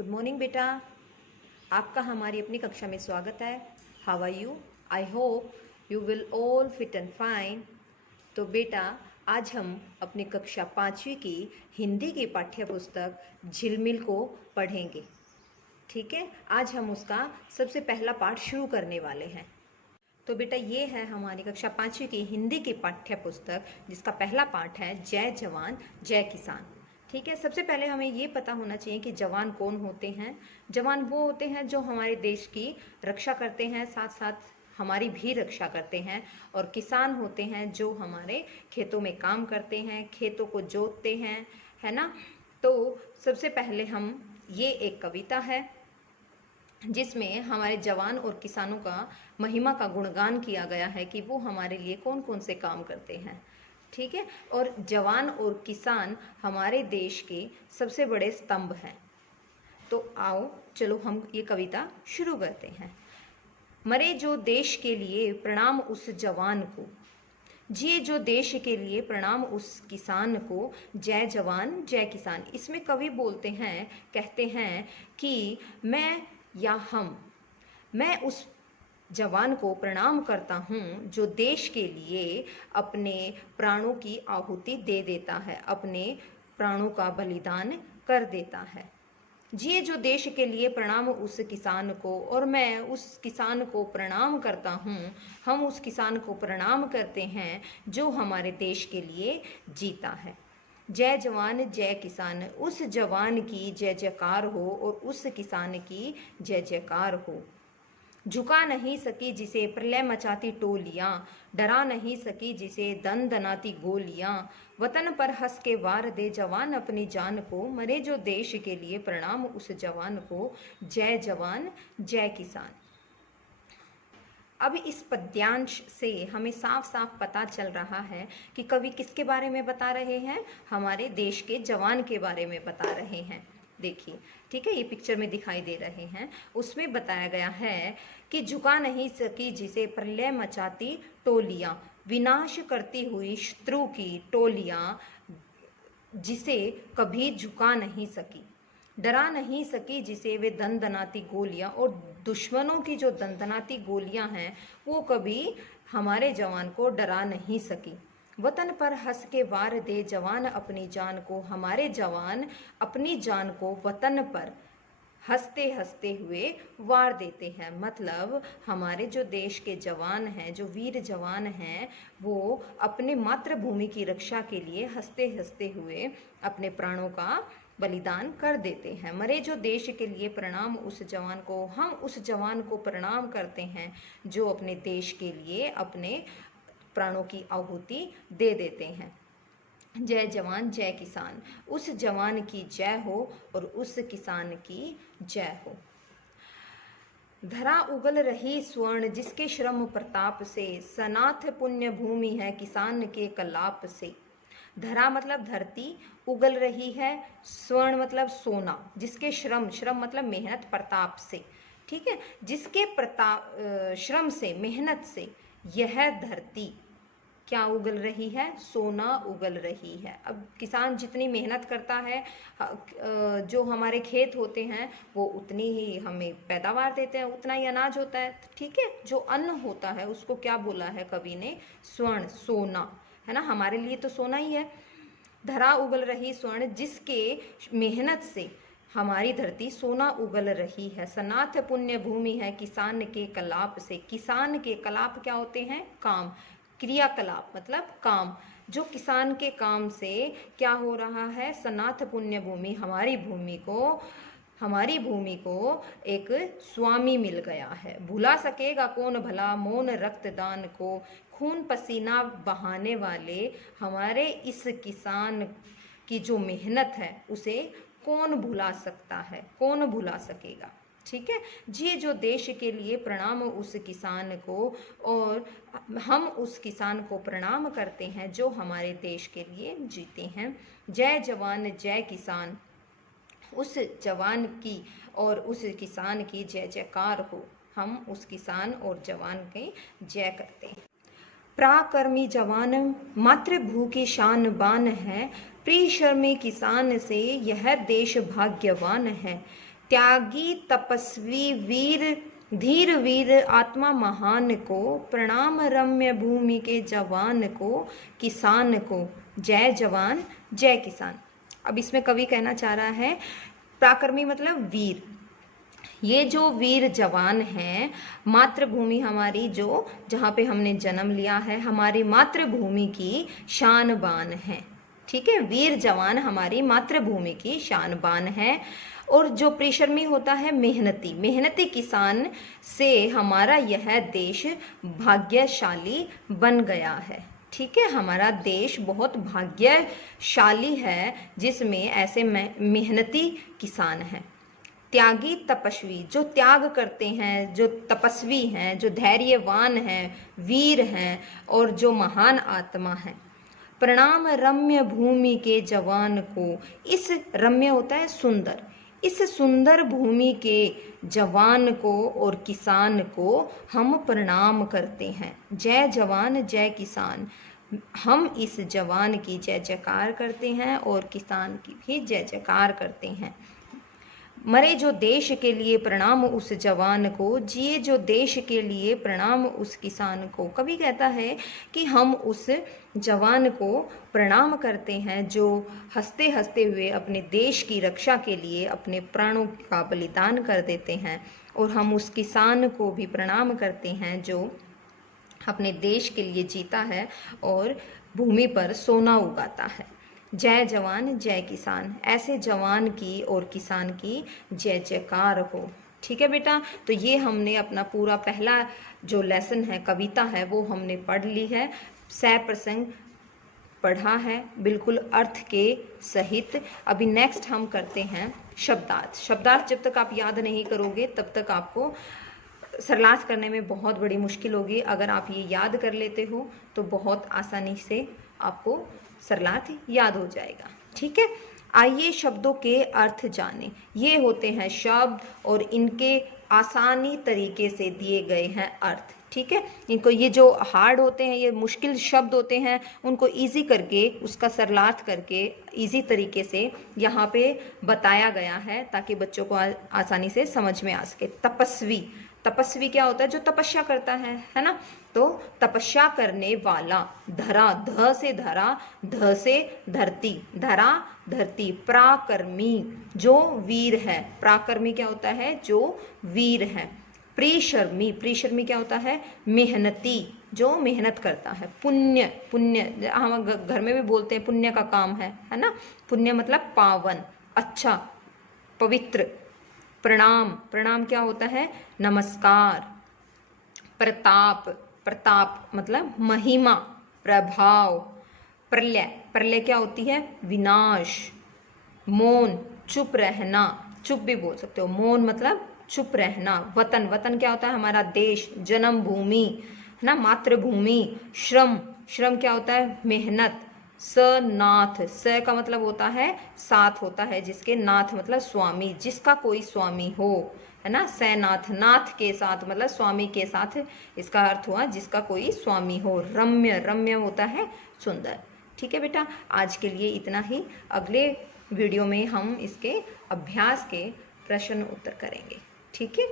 Good morning बेटा, आपका हमारी अपनी कक्षा में स्वागत है। How are you? I hope you will all fit and fine. तो बेटा, आज हम अपनी कक्षा 5वीं की हिंदी की पाठ्य पुस्तक झिलमिल को पढ़ेंगे। ठीक है, आज हम उसका सबसे पहला पाठ शुरू करने वाले हैं। तो बेटा, ये है हमारी कक्षा 5वीं की हिंदी की पाठ्य पुस्तक, जिसका पहला पाठ है जय जवान जय किसान। ठीक है, सबसे पहले हमें ये पता होना चाहिए कि जवान कौन होते हैं। जवान वो होते हैं जो हमारे देश की रक्षा करते हैं, साथ साथ हमारी भी रक्षा करते हैं। और किसान होते हैं जो हमारे खेतों में काम करते हैं, खेतों को जोतते हैं, है ना। तो सबसे पहले हम, ये एक कविता है जिसमें हमारे जवान और किसानों का महिमा का गुणगान किया गया है कि वो हमारे लिए कौन कौन से काम करते हैं। ठीक है, और जवान और किसान हमारे देश के सबसे बड़े स्तंभ हैं। तो आओ चलो हम ये कविता शुरू करते हैं। मरे जो देश के लिए प्रणाम उस जवान को, जिए जो देश के लिए प्रणाम उस किसान को, जय जवान जय किसान। इसमें कवि बोलते हैं, कहते हैं कि मैं उस जवान को प्रणाम करता हूँ जो देश के लिए अपने प्राणों की आहुति दे देता है, अपने प्राणों का बलिदान कर देता है। जिए जो देश के लिए प्रणाम उस किसान को, और मैं उस किसान को प्रणाम करता हूँ, हम उस किसान को प्रणाम करते हैं जो हमारे देश के लिए जीता है। जय जवान जय किसान, उस जवान की जय जयकार हो और उस किसान की जय जयकार हो। झुका नहीं सकी जिसे प्रलय मचाती टोलियां, डरा नहीं सकी जिसे दन दनाती गोलियां। वतन पर हंस के वार दे जवान अपनी जान को, मरे जो देश के लिए प्रणाम उस जवान को, जय जवान जय किसान। अब इस पद्यांश से हमें साफ साफ पता चल रहा है कि कवि किसके बारे में बता रहे हैं, हमारे देश के जवान के बारे में बता रहे हैं। देखिए, ठीक है, ये पिक्चर में दिखाई दे रहे हैं, उसमें बताया गया है कि झुका नहीं सकी जिसे प्रलय मचाती टोलियां, विनाश करती हुई शत्रु की टोलियां जिसे कभी झुका नहीं सकी, डरा नहीं सकी जिसे वे दनदनाती गोलियां, और दुश्मनों की जो दनदनाती गोलियां हैं वो कभी हमारे जवान को डरा नहीं सकी। वतन पर हंस के वार दे जवान अपनी जान को, हमारे जवान अपनी जान को वतन पर हंसते हंसते हुए वार देते हैं। मतलब हमारे जो देश के जवान हैं, जो वीर जवान हैं, वो अपने मातृभूमि की रक्षा के लिए हंसते हंसते हुए अपने प्राणों का बलिदान कर देते हैं। मरे जो देश के लिए प्रणाम उस जवान को, हम उस जवान को प्रणाम करते हैं जो अपने देश के लिए अपने प्राणों की आहुति दे देते हैं। जय जवान जय किसान, उस जवान की जय हो और उस किसान की जय हो। धरा उगल रही स्वर्ण जिसके श्रम प्रताप से, सनाथ पुण्य भूमि है किसान के कलाप से। धरा मतलब धरती, उगल रही है, स्वर्ण मतलब सोना, जिसके श्रम, श्रम मतलब मेहनत, प्रताप से, ठीक है, जिसके प्रताप श्रम से, मेहनत से यह धरती क्या उगल रही है, सोना उगल रही है। अब किसान जितनी मेहनत करता है, जो हमारे खेत होते हैं वो उतनी ही हमें पैदावार देते हैं, उतना ही अनाज होता है, ठीक है। जो अन्न होता है उसको क्या बोला है कवि ने, स्वर्ण, सोना, है ना, हमारे लिए तो सोना ही है। धरा उगल रही स्वर्ण, जिसके मेहनत से हमारी धरती सोना उगल रही है। सनाथ पुण्य भूमि है किसान के कलाप से। किसान के कलाप क्या होते हैं, काम, क्रियाकलाप मतलब काम। जो किसान के काम से क्या हो रहा है, सनाथ पुण्य भूमि, हमारी भूमि को एक स्वामी मिल गया है। भुला सकेगा कौन भला मौन रक्तदान को, खून पसीना बहाने वाले हमारे इस किसान की जो मेहनत है उसे कौन भुला सकता है, कौन भुला सकेगा, ठीक है। जिए जो देश के लिए प्रणाम उस किसान को, और हम उस किसान को प्रणाम करते हैं जो हमारे देश के लिए जीते हैं। जय जवान जय किसान, उस जवान की और उस किसान की जय जयकार हो। हम उस किसान और जवान की जय करते हैं। पराक्रमी जवान मातृभू की शान बान है, प्रिय शर्मी किसान से यह देश भाग्यवान है। त्यागी तपस्वी वीर धीर वीर आत्मा महान को, प्रणाम रम्य भूमि के जवान को, किसान को, जय जवान जय किसान। अब इसमें कवि कहना चाह रहा है, पराक्रमी मतलब वीर, ये जो वीर जवान हैं, मातृभूमि हमारी जो जहाँ पे हमने जन्म लिया है, हमारी मातृभूमि की शान बान है। ठीक है, वीर जवान हमारी मातृभूमि की शान बान है। और जो परिश्रमी होता है मेहनती, मेहनती किसान से हमारा यह देश भाग्यशाली बन गया है। ठीक है, हमारा देश बहुत भाग्यशाली है जिसमें ऐसे मेहनती किसान हैं। त्यागी तपस्वी, जो त्याग करते हैं, जो तपस्वी हैं, जो धैर्यवान हैं, वीर हैं और जो महान आत्मा हैं। प्रणाम रम्य भूमि के जवान को, इस रम्य होता है सुंदर, इस सुंदर भूमि के जवान को और किसान को हम प्रणाम करते हैं। जय जवान जय किसान, हम इस जवान की जय जयकार करते हैं और किसान की भी जय जयकार करते हैं। मरे जो देश के लिए प्रणाम उस जवान को, जिए जो देश के लिए प्रणाम उस किसान को। कवि कहता है कि हम उस जवान को प्रणाम करते हैं जो हंसते हंसते हुए अपने देश की रक्षा के लिए अपने प्राणों का बलिदान कर देते हैं, और हम उस किसान को भी प्रणाम करते हैं जो अपने देश के लिए जीता है और भूमि पर सोना उगाता है। जय जवान जय किसान, ऐसे जवान की और किसान की जय जयकार हो। ठीक है बेटा, तो ये हमने अपना पूरा पहला जो लेसन है, कविता है, वो हमने पढ़ ली है, सह प्रसंग पढ़ा है बिल्कुल अर्थ के सहित। अभी नेक्स्ट हम करते हैं शब्दार्थ। शब्दार्थ जब तक आप याद नहीं करोगे तब तक आपको सरलार्थ करने में बहुत बड़ी मुश्किल होगी। अगर आप ये याद कर लेते हो तो बहुत आसानी से आपको सरलार्थ याद हो जाएगा। ठीक है, आइए शब्दों के अर्थ जाने। ये होते हैं शब्द और इनके आसानी तरीके से दिए गए हैं अर्थ। ठीक है, इनको ये जो हार्ड होते हैं, ये मुश्किल शब्द होते हैं, उनको इजी करके उसका सरलार्थ करके इजी तरीके से यहाँ पे बताया गया है ताकि बच्चों को आसानी से समझ में आ सके। तपस्वी, तपस्वी क्या होता है? जो तपस्या करता है ना। तो तपस्या करने वाला। धरा, ध से धरा, ध से धरती, धरा धरती। पराक्रमी, जो वीर है। पराक्रमी क्या होता है? जो वीर है। परिश्रमी, परिश्रमी क्या होता है? मेहनती, जो मेहनत करता है। पुण्य, पुण्य हम घर में भी बोलते हैं पुण्य का काम है ना। पुण्य मतलब पावन, अच्छा, पवित्र। प्रणाम, प्रणाम क्या होता है? नमस्कार। प्रताप, प्रताप मतलब महिमा, प्रभाव। प्रलय, प्रलय क्या होती है? विनाश। मौन, चुप रहना, चुप भी बोल सकते हो। मौन मतलब चुप रहना। वतन, वतन क्या होता है? हमारा देश, जन्मभूमि है ना, मातृभूमि। श्रम, श्रम क्या होता है? मेहनत। सनाथ, स का मतलब होता है साथ होता है जिसके, नाथ मतलब स्वामी, जिसका कोई स्वामी हो, है ना। सैनाथ, नाथ के साथ मतलब स्वामी के साथ, इसका अर्थ हुआ जिसका कोई स्वामी हो। रम्य, रम्य होता है सुंदर। ठीक है बेटा, आज के लिए इतना ही। अगले वीडियो में हम इसके अभ्यास के प्रश्न उत्तर करेंगे। ठीक है।